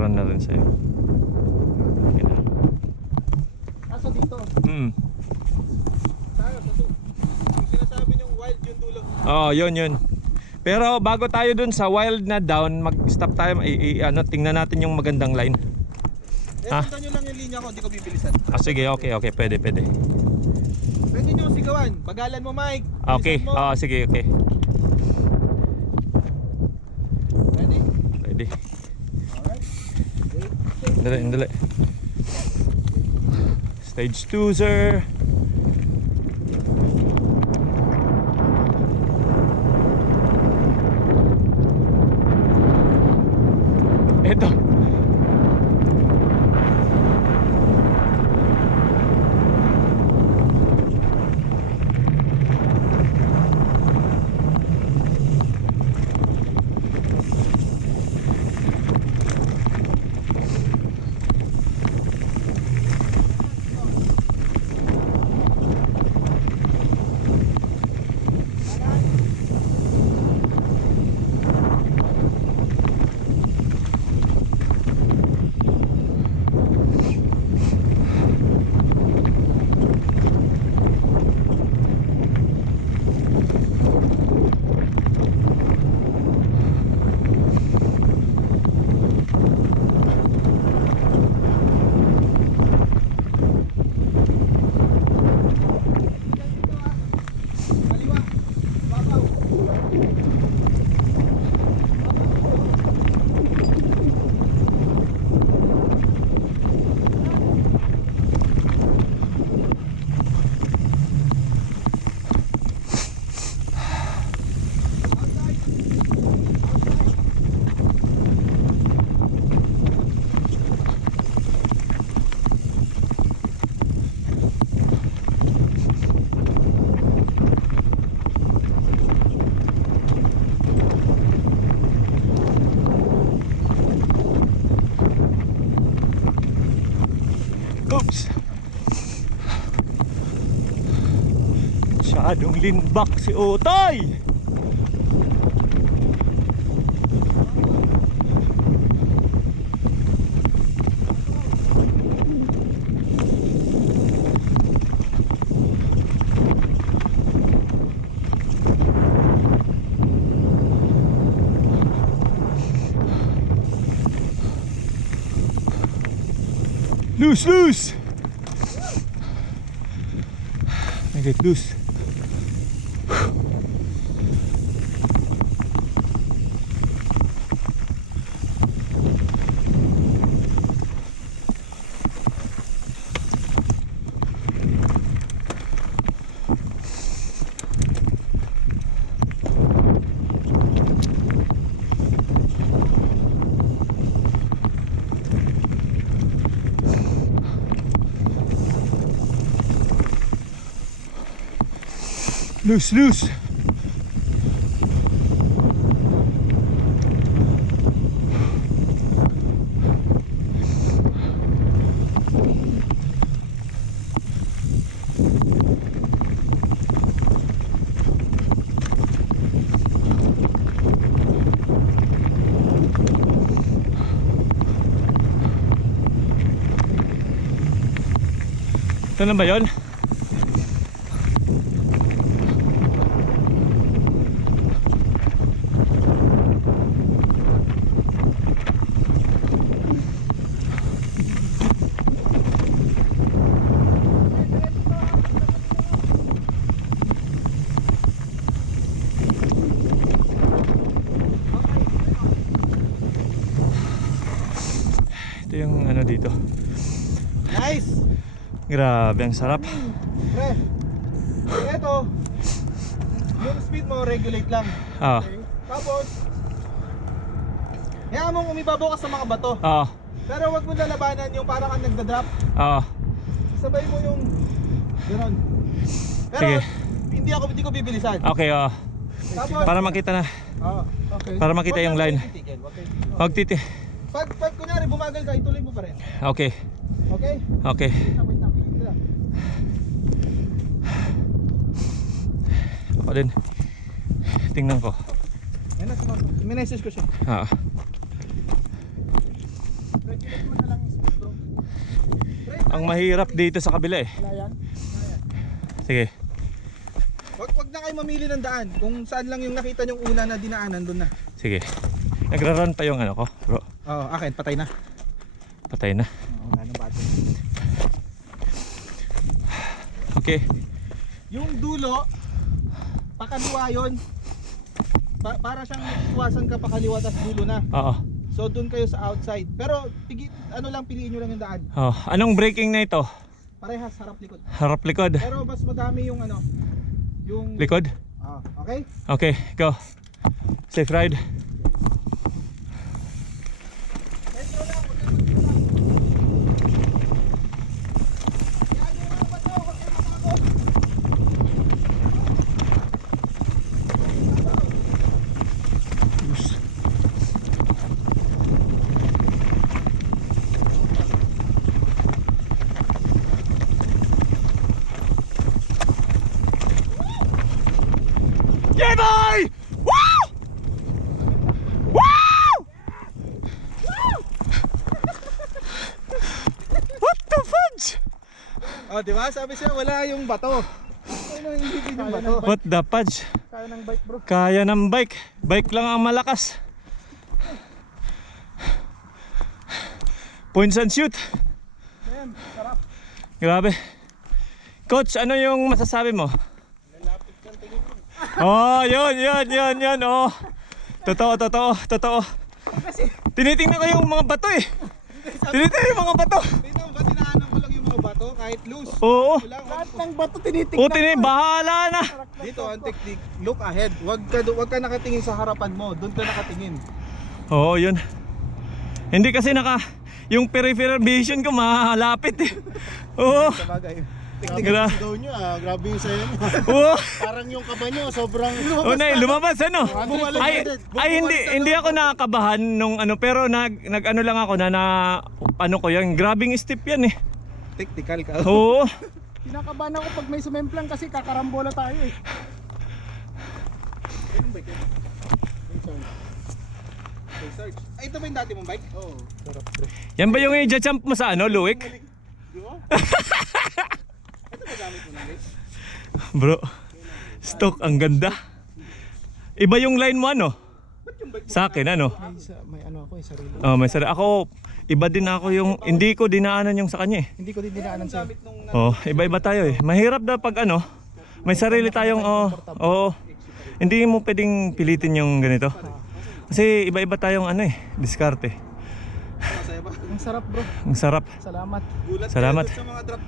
run na rin sa'yo. Okay na. Kaso dito. Tayo, ito. Yung sinasabi niyong wild yung dulo. Oo, yun. Pero bago tayo dun sa wild na down, mag-stop tayo, tingnan natin yung magandang line. Punta nyo lang yung linya ko, hindi ko bibilisan. Sige, okay, pwede. Pwede nyo sigawan. Bagalan mo, Mike. Okay, Bilisan mo. sige, okay. Ready? Pwede. Alright. Dali. Stage 2, sir. Ito. Kaliwa. Babaw. Oops. Masyadong linbak si Otoy. Loose. I get loose. Loose. Ito na ba yun? Ito yung ano dito. Nice. Grabe, ang sarap. Pre. Ito. Yung speed mo, regulate lang. Ah. Okay. Tapos, hayaan mong umibabaw ka sa mga bato. Ah. Pero wag mo lalabanan yung parang kang nagda-drop. Ah. Sabay mo yung gano'n. Pero Sige. hindi ko bibilisan. Okay, Tapos, para makita na. okay. Para makita yung line. Wag Magtiti. Pag kunyari bumagal ka, ituloy mo pa rin. Okay. Okay? Okay. Wait lang. Sila. Ako din. Tingnan ko. May message ko siya. Ah. mo na lang speed bro. Ang mahirap dito sa kabila eh. Wala yan. Sige. Wag na kayo mamili ng daan. Kung saan lang yung nakita nyong una na dinaanan, doon na. Sige. Nagra-run pa yung ano ko, bro. Oo, akin, patay na. Patay na. Oo, wala nang battery. Okay. Yung dulo, pakaliwa yun. Para siyang iwasan ka pakaliwa tas dulo na. Oo. So doon kayo sa outside. Pero piliin nyo lang yung daan. Oh, anong braking na ito? Parehas harap likod. Harap likod. Pero mas madami yung yung Likod? okay? Okay, go. Safe ride. Metro lang, wag kang magbilang. Yan yung mga bato, wag kang matakot. Yeah, boy! Woo! Woo! What the fudge? Oh, di ba? Sabi siya wala yung bato. Ano yung hindi yung bato? What the fudge? Kaya ng bike bro. Kaya ng bike. Bike lang ang malakas. Points and shoot. Ayan, sarap. Grabe. Coach, ano yung masasabi mo? Oh, yun. Oh. Totoo. Tinitingnan ko yung mga bato eh. Tinitingnan yung mga bato. Dito ba tinaanan ko lang yung mga bato kahit loose? Oo. Wala Lahat akong- ng bato tinitignan. Bahala na. Dito ang technique, look ahead. Wag ka nakatingin sa harapan mo, doon ka nakatingin. Oo, yun. Hindi kasi yung peripheral vision ko malapit eh. Oo. Sa bagay. Gra- Daw nyo grabe yung sayo nyo. Oo. Parang yung kaba nyo, sobrang... Oh, lumabas ano? Hindi ako nakakabahan nung ano, pero nag ano lang ako na ano ko yan, grabbing step yan eh. Technical ka. Oo. Kinakabahan ako pag may sumemplang kasi kakarambola tayo eh. Search. Ay, ito ba yung dati mong bike? Oo. Sarap bro. Yan ba yung i-jump mo sa ano, Luwik? Di ba? Ito ba gamit mo na guys? Bro, stock ang ganda. Iba yung line mo ano? Ba't yung bike mo? Sa akin ano? May ano ako eh, sarili. Oh, may sarili. Ako, iba din ako yung, hindi ko dinaanan yung sa kanya eh. Hindi ko din dinaanan sa Gamit nung Oh, iba-iba tayo eh. Mahirap na pag ano, may sarili tayong hindi mo pwedeng pilitin yung ganito. Kasi iba-iba tayong ano eh, diskarte. masaya ba? Ang sarap bro. Ang sarap. Salamat. Gulat Salamat. kayo doon sa mga drop